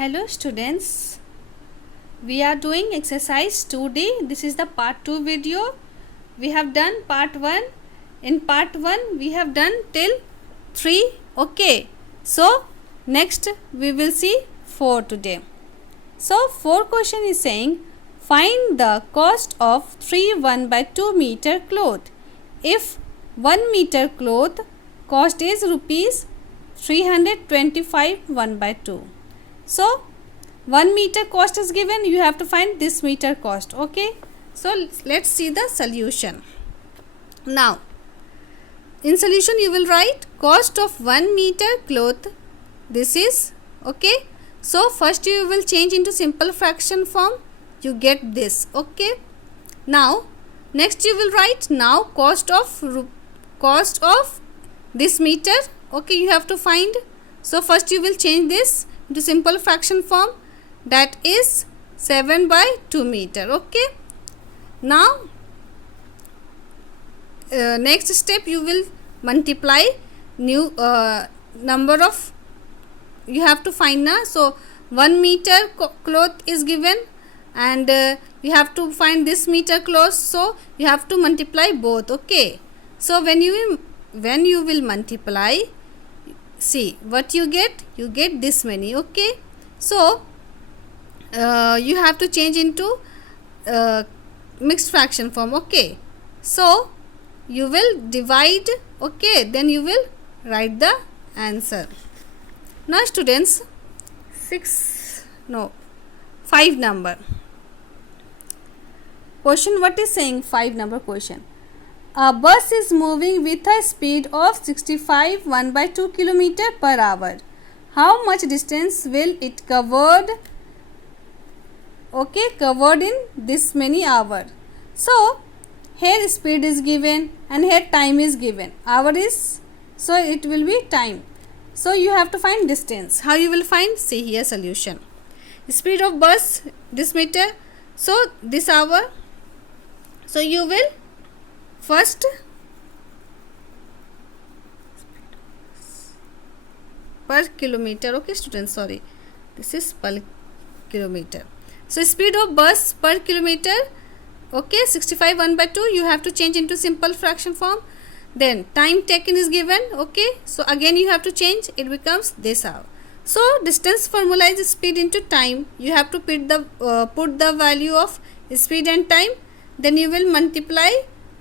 Hello students, we are doing exercise 2D. This is the part 2 video. We have done part 1. In part 1 we have done till 3. Okay, so next we will see 4 today. So 4 question is saying find the cost of 3 1 by 2 meter cloth. If 1 meter cloth cost is rupees 325 1 by 2. So 1 meter cost is given, you have to find this meter cost. Okay, so let's see the solution. Now in solution you will write cost of 1 meter cloth. This is okay. So first you will change into simple fraction form, you get this. Okay, now next you will write now cost of this meter. Okay, you have to find. So first you will change this into simple fraction form, that is 7 by 2 meter. Okay, now next step you will multiply new number of, you have to find now. So 1 meter cloth is given and you have to find this meter cloth, so you have to multiply both. Okay, so when you will multiply, see what you get this many. Okay, so you have to change into mixed fraction form. Okay, so you will divide. Okay, then you will write the answer. Now students, 5 number question. What is saying 5 number question? A bus is moving with a speed of 65 1 by 2 km per hour. How much distance will it covered? Okay, covered in this many hour. So here speed is given and here time is given. Hour is, so it will be time. So you have to find distance. How you will find? See here solution. Speed of bus this meter, so this hour. So you will first per kilometer. Okay students, sorry, this is per kilometer. So speed of bus per kilometer, okay, 65 1 by 2, you have to change into simple fraction form. Then time taken is given. Okay, so again you have to change, it becomes this hour. So distance formula is speed into time. You have to put the value of speed and time, then you will multiply,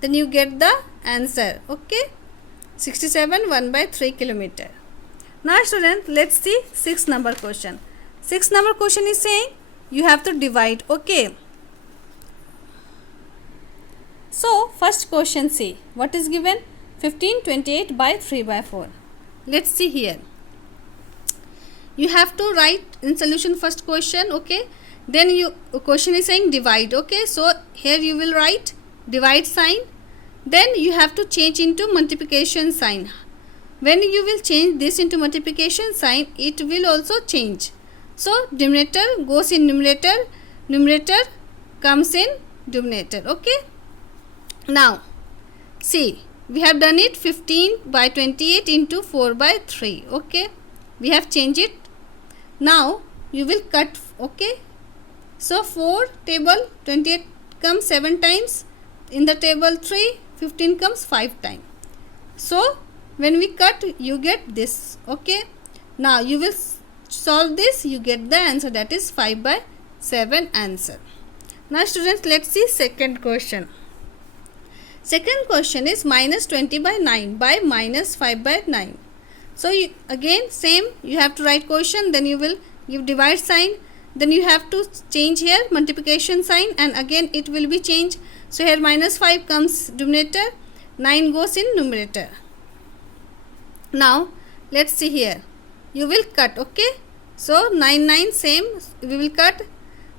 then you get the answer. Okay, 67 1 by 3 kilometer. Now student, let's see 6 number question. 6 number question is saying you have to divide. Okay, so first question, see what is given, 1528 by 3 by 4. Let's see here. You have to write in solution first question. Okay, then question is saying divide. Okay, so here you will write divide sign, then you have to change into multiplication sign. When you will change this into multiplication sign, it will also change. So denominator goes in numerator, numerator comes in denominator. Okay, now see we have done it 15 by 28 into 4 by 3. Okay, we have changed it. Now you will cut. Okay, so 4 table 28 comes 7 times, in the table 3 15 comes 5 times. So when we cut, you get this. Okay, now you will solve this, you get the answer, that is 5 by 7 answer. Now students, let's see second question. Second question is minus 20 by 9 by minus 5 by 9. So again same, you have to write question, then you will give divide sign, then you have to change here multiplication sign, and again it will be changed. So here minus 5 comes denominator, 9 goes in numerator. Now let's see here, you will cut. Okay, so 9 9 same, we will cut.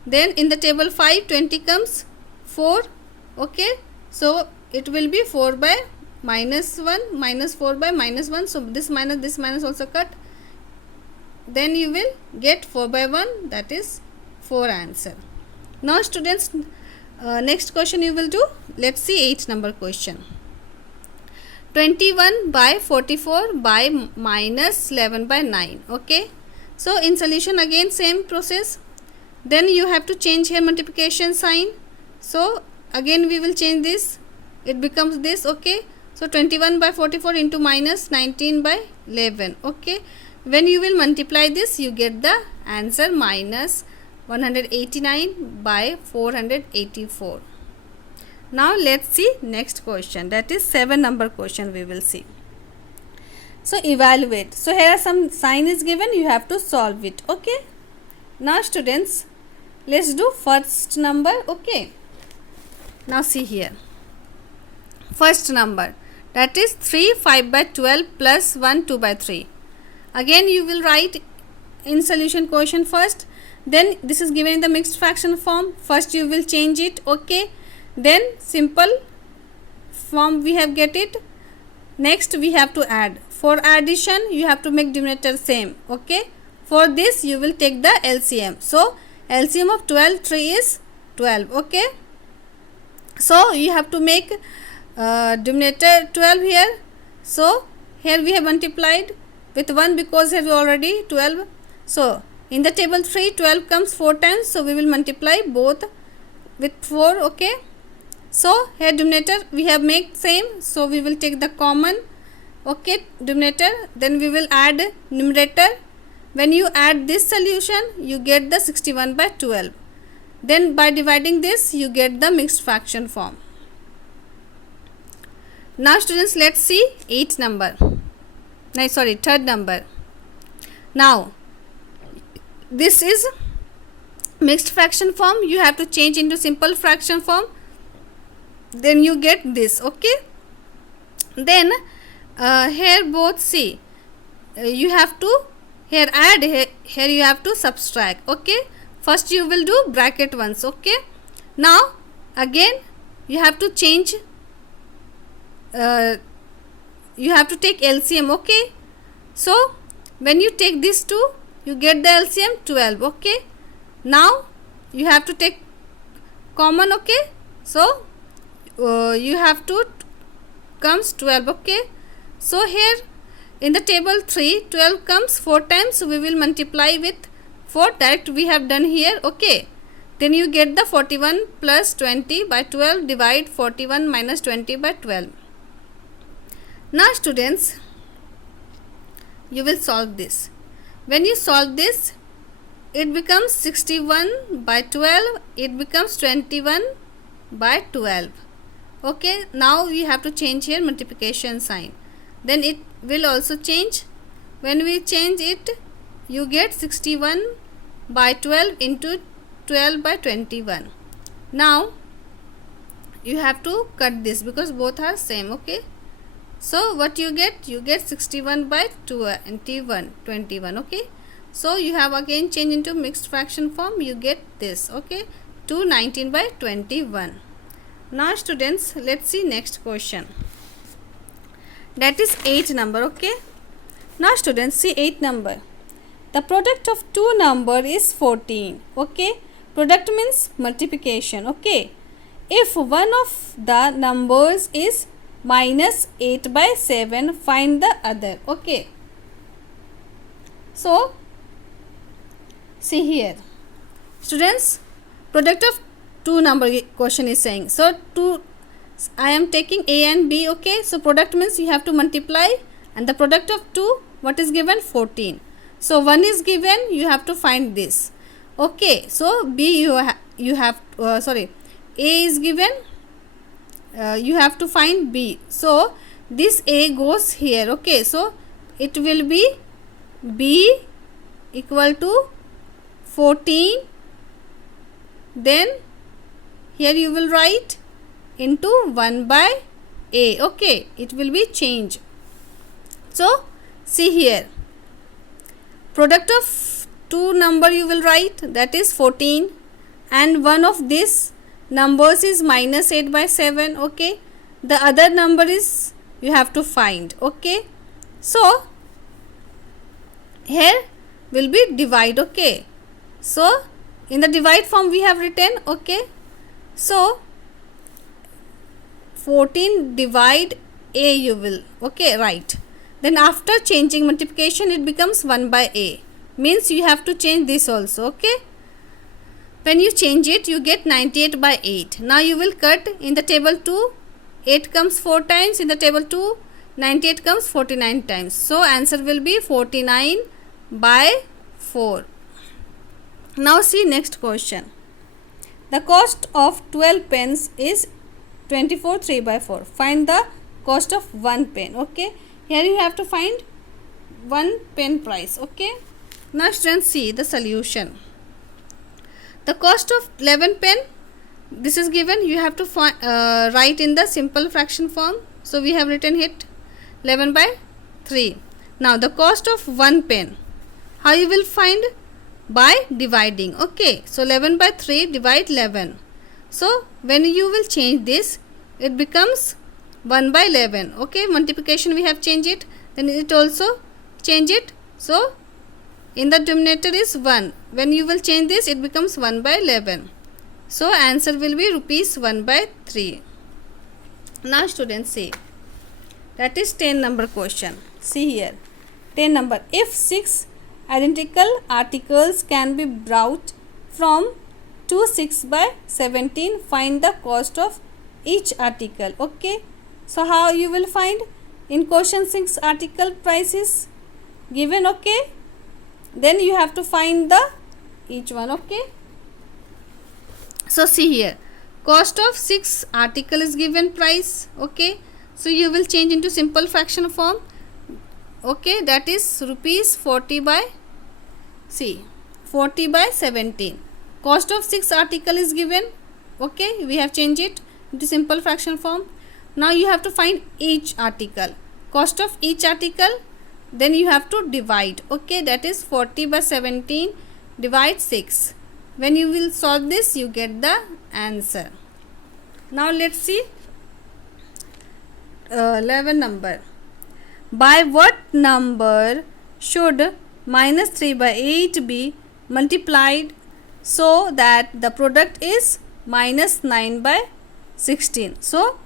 Then in the table 5 20 comes 4. Okay, so it will be 4 by minus 1 minus 4 by minus 1. So this minus also cut, then you will get 4 by 1, that is 4 answer. Now students, next question you will do. Let's see 8 number question. 21 by 44 by minus 11 by 9. Okay, So in solution again same process. Then you have to change here multiplication sign. So again we will change this, it becomes this. Okay, so 21 by 44 into minus 19 by 11. Okay, when you will multiply this, you get the answer minus 189 by 484. Now let's see next question, that is 7 number question we will see. So evaluate. So here are some sign is given, you have to solve it. Okay, now students, let's do first number. Okay, now see here, first number, that is 3 5 by 12 plus 1 2 by 3. Again you will write in solution question first, then this is given in the mixed fraction form, first you will change it. Okay, then simple form we have get it. Next we have to add, for addition you have to make denominator same. Okay, for this you will take the LCM. So LCM of 12 3 is 12. Okay, so you have to make denominator 12 here. So here we have multiplied with 1 because here we already 12. So in the table 3 12 comes 4 times, so we will multiply both with 4. Okay, so here denominator we have made same, so we will take the common. Okay, denominator, then we will add numerator. When you add this solution, you get the 61 by 12. Then by dividing this, you get the mixed fraction form. Now students, let's see 8th number. No, sorry, 3rd number. Now this is mixed fraction form, you have to change into simple fraction form, then you get this. Okay, then here both see, you have to here add, here you have to subtract. Okay, first you will do bracket once. Okay, now again you have to change, you have to take LCM. Okay, so when you take these two, you get the LCM 12. Okay, now you have to take common. Okay, so you have to comes 12. Okay, so here in the table 3 12 comes 4 times, so we will multiply with 4 direct we have done here. Okay, then you get the 41 plus 20 by 12, divide 41 minus 20 by 12. Now students, you will solve this. When you solve this, it becomes 61 by 12, it becomes 21 by 12. Okay, now we have to change here multiplication sign, then it will also change. When we change it, you get 61 by 12 into 12 by 21. Now you have to cut this because both are same. Okay, so what you get 61 by 21. Okay, so you have again change into mixed fraction form, you get this. Okay, 219 by 21. Now students, let's see next question, that is 8th number. Okay, now students, see 8th number, the product of two number is 14. Okay, product means multiplication. Okay, if one of the numbers is minus 8 by 7, find the other. Okay, so see here students, product of two number question is saying, so I am taking A and B. Okay, so product means you have to multiply, and the product of two, what is given, 14. So 1 is given, you have to find this. Okay, so B you have A is given, you have to find B. So this A goes here. Okay, so it will be B equal to 14, then here you will write into 1 by A. Okay, it will be change. So see here, product of two number you will write, that is 14, and one of these numbers is minus 8 by 7. Okay, the other number is you have to find. Okay, so here will be divide. Okay, so in the divide form we have written. Okay, so 14 divide A you will, okay, right. Then after changing multiplication, it becomes 1 by A, means you have to change this also. Okay, when you change it, you get 98 by 8. Now you will cut in the table 2, 8 comes 4 times, in the table 2, 98 comes 49 times. So answer will be 49 by 4. Now see next question. The cost of 12 pens is 24 3 by 4. Find the cost of 1 pen. Okay, here you have to find 1 pen price. Okay, now students, see the solution. The cost of 11 pen, this is given, you have to write in the simple fraction form. So we have written it 11 by 3. Now the cost of 1 pen, how you will find? By dividing. Okay, so 11 by 3 divide 11. So when you will change this, it becomes 1 by 11. Okay, multiplication we have changed it, then it also change it. So in the denominator is 1. When you will change this, it becomes 1 by 11. So answer will be rupees 1 by 3. Now students, see, that is 10 number question. See here, 10 number. If 6 identical articles can be brought from 2 6 by 17, find the cost of each article. Okay, so how you will find? In question 6 article price is given. Okay, then you have to find the each one. Okay, so see here, cost of 6 article is given price. Okay, so you will change into simple fraction form. Okay, that is rupees 40 by 40 by 17. Cost of 6 article is given. Okay, we have changed it into simple fraction form. Now you have to find each article, cost of each article, then you have to divide. Okay, that is 40 by 17 divide 6. When you will solve this, you get the answer. Now let's see 11 number. By what number should minus 3 by 8 be multiplied so that the product is minus 9 by 16? So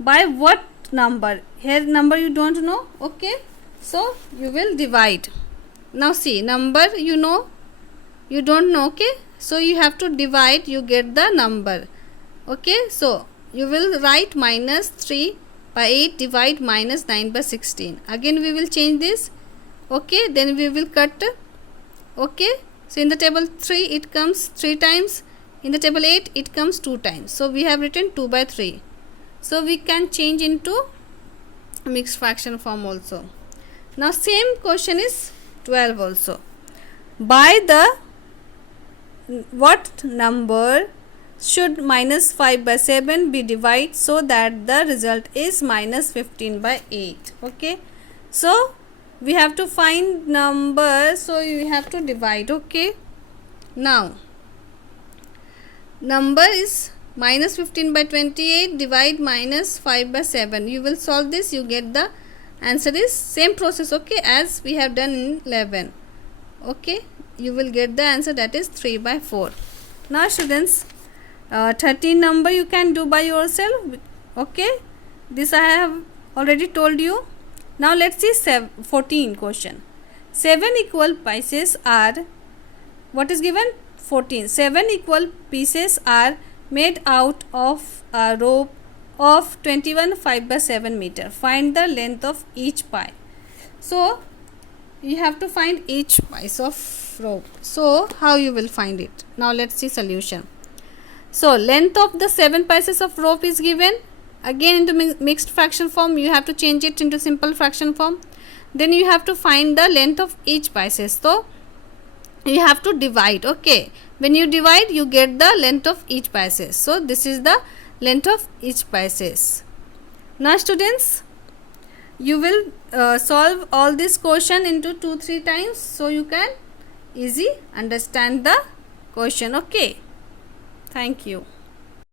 by what number? Here number you don't know. Okay, so you will divide. Now see, number you know, you don't know. Okay, so you have to divide, you get the number. Okay, so you will write minus 3 by 8 divide minus 9 by 16. Again we will change this. Okay, then we will cut. Okay, so in the table 3 it comes 3 times, in the table 8 it comes 2 times. So we have written 2 by 3. So we can change into mixed fraction form also. Now same question is 12 also. By the what number should minus 5 by 7 be divided so that the result is minus 15 by 8? Okay, so we have to find number, so you have to divide. Okay, now number is minus 15 by 28 divide minus 5 by 7. You will solve this, you get the answer is same process. Okay, as we have done in 11. Okay, you will get the answer, that is 3 by 4. Now students, 13 number you can do by yourself. Okay, this I have already told you. Now let's see 14 question. 7 equal pieces are, what is given? 14. 7 equal pieces are made out of a rope of 21 5 by 7 meter. Find the length of each pie. So you have to find each piece of rope. So how you will find it? Now let's see solution. So length of the 7 pieces of rope is given. Again into mixed fraction form, you have to change it into simple fraction form. Then you have to find the length of each pieces. So you have to divide. Okay, when you divide, you get the length of each pieces. So this is the length of each pieces. Now students, you will solve all this question into 2-3 times, so you can easy understand the question. Okay, thank you.